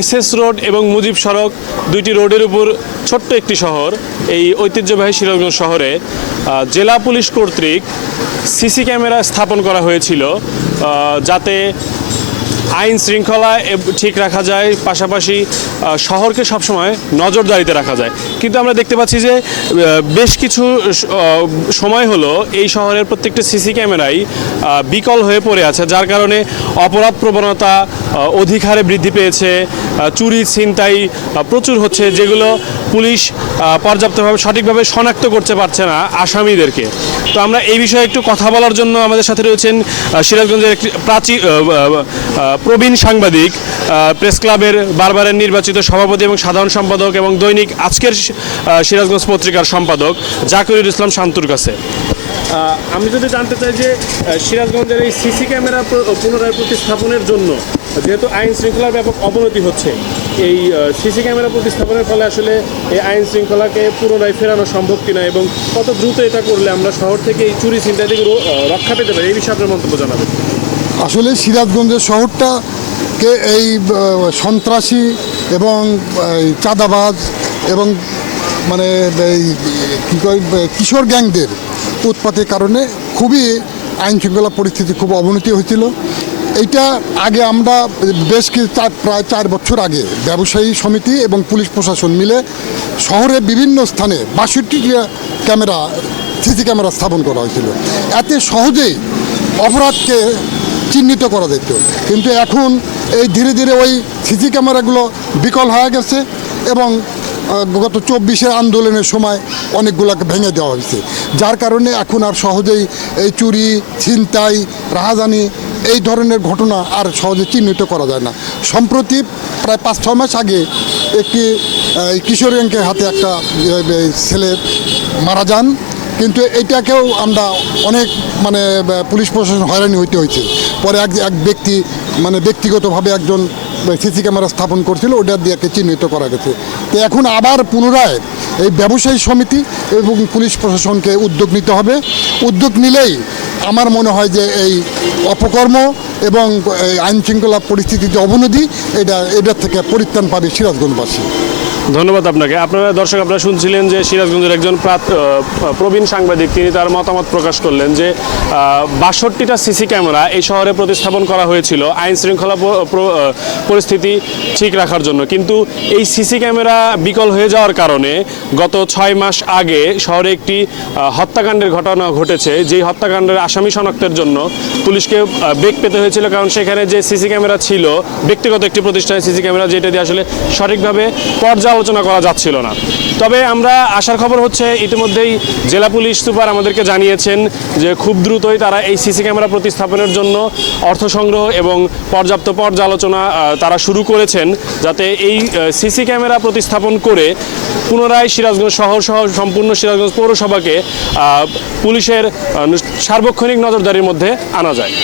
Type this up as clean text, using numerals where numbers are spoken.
SS road এবং মুজিব সড়ক দুইটি রোডের উপর ছোট্ট একটি শহর এই ঐতিহ্যবাহী সিরাজগঞ্জ শহরে জেলা পুলিশ কর্তৃক সিসি ক্যামেরা স্থাপন করা হয়েছিল যাতে আইন শৃঙ্খলা ঠিক রাখা যায়, পাশাপাশি শহরকে সবসময় নজরদারিতে রাখা যায়। কিন্তু আমরা দেখতে পাচ্ছি যে বেশ কিছু সময় হলো এই শহরের প্রত্যেকটা সিসি ক্যামেরাই বিকল হয়ে পড়ে আছে, যার কারণে অপরাধ প্রবণতা অধিক হারে বৃদ্ধি পেয়েছে। চুরি ছিনতাই প্রচুর হচ্ছে, যেগুলো পুলিশ পর্যাপ্তভাবে সঠিকভাবে শনাক্ত করতে পারছে না আসামিদেরকে। তো আমরা এই বিষয়ে একটু কথা বলার জন্য আমাদের সাথে রয়েছেন সিরাজগঞ্জের একটি প্রবীণ সাংবাদিক, প্রেস ক্লাবের বারবারের নির্বাচিত সভাপতি এবং সাধারণ সম্পাদক এবং দৈনিক আজকের সিরাজগঞ্জ পত্রিকার সম্পাদক জাকিরুল ইসলাম শান্তুর কাছে। আমি যদি জানতে চাই যে সিরাজগঞ্জের এই সিসি ক্যামেরা পুনরায় প্রতিস্থাপনের জন্য, যেহেতু আইন শৃঙ্খলার ব্যাপক অবনতি হচ্ছে, এই সিসি ক্যামেরা প্রতিস্থাপনের ফলে আসলে এই আইন শৃঙ্খলাকে পুনরায় ফেরানো সম্ভব কিনা এবং কত দ্রুত এটা করলে আমরা শহর থেকে এই চুরি ছিনতাই থেকে রক্ষা পেতে পারি, এই বিষয়ে আপনার মন্তব্য জানাবেন। আসলে সিরাজগঞ্জের শহরটাকে এই সন্ত্রাসী এবং চাঁদাবাজ এবং মানে এই কী কয় কিশোর গ্যাংদের উৎপাতের কারণে খুবই আইন শৃঙ্খলা পরিস্থিতি খুব অবনতি হয়েছিল। এইটা আগে আমরা বেশ কিছু প্রায় 4 বছর আগে ব্যবসায়ী সমিতি এবং পুলিশ প্রশাসন মিলে শহরের বিভিন্ন স্থানে 62টা ক্যামেরা সিসি ক্যামেরা স্থাপন করা হয়েছিল। এতে সহজেই অপরাধকে চিহ্নিত করা যেত, কিন্তু এখন এই ধীরে ধীরে ওই সিসি ক্যামেরাগুলো বিকল হয়ে গেছে এবং গত 24-এর আন্দোলনের সময় অনেকগুলোকে ভেঙে দেওয়া হয়েছে, যার কারণে এখন আর সহজেই এই চুরি ছিনতাই রাহাজানি এই ধরনের ঘটনা আর সহজে চিহ্নিত করা যায় না। সম্প্রতি প্রায় 5-6 মাস আগে একটি কিশোর গ্যাংয়ের হাতে একটা ছেলে মারা যান, কিন্তু এইটাকেও আমরা অনেক পুলিশ প্রশাসন হয়রানি হইতে হয়েছে। পরে এক ব্যক্তি ব্যক্তিগতভাবে একজন সিসি ক্যামেরা স্থাপন করছিল, ওটা দিয়ে চিহ্নিত করা গেছে। তো এখন আবার পুনরায় এই ব্যবসায়ী সমিতি এবং পুলিশ প্রশাসনকে উদ্যোগ নিতে হবে। উদ্যোগ নিলেই আমার মনে হয় যে এই অপকর্ম এবং আইন শৃঙ্খলা পরিস্থিতিতে অবনতি এটার থেকে পরিত্রাণ পাবে সিরাজগঞ্জবাসী। ধন্যবাদ আপনাকে। আপনারা শুনছিলেন যে সিরাজগঞ্জের একজন প্রবীণ সাংবাদিক, তিনি তার মতামত প্রকাশ করলেন যে 62টা সিসি ক্যামেরা এই শহরে প্রতিস্থাপন করা হয়েছিল আইন শৃঙ্খলা পরিস্থিতি ঠিক রাখার জন্য, কিন্তু এই সিসি ক্যামেরা বিকল হয়ে যাওয়ার কারণে গত 6 মাস আগে শহরে একটি হত্যাকাণ্ডের ঘটনা ঘটেছে। যেই হত্যাকাণ্ডের আসামি শনাক্তের জন্য পুলিশকে বেগ পেতে হয়েছিল, কারণ সেখানে যে সিসি ক্যামেরা ছিল ব্যক্তিগত একটি প্রতিষ্ঠানের সিসি ক্যামেরা, যেটা দিয়ে আসলে সঠিকভাবে আলোচনা করা যাচ্ছিল না। তবে আমরা আসার খবর হচ্ছে ইতিমধ্যেই জেলা পুলিশ সুপার আমাদেরকে জানিয়েছেন যে খুব দ্রুতই তারা এই সিসি ক্যামেরা প্রতিস্থাপনের জন্য অর্থ সংগ্রহ এবং পর্যাপ্ত পর্যালোচনা তারা শুরু করেছেন, যাতে এই সিসি ক্যামেরা প্রতিস্থাপন করে পুনরায় সিরাজগঞ্জ শহর সহ সম্পূর্ণ সিরাজগঞ্জ পৌরসভাকে পুলিশের সার্বক্ষণিক নজরদারির মধ্যে আনা যায়।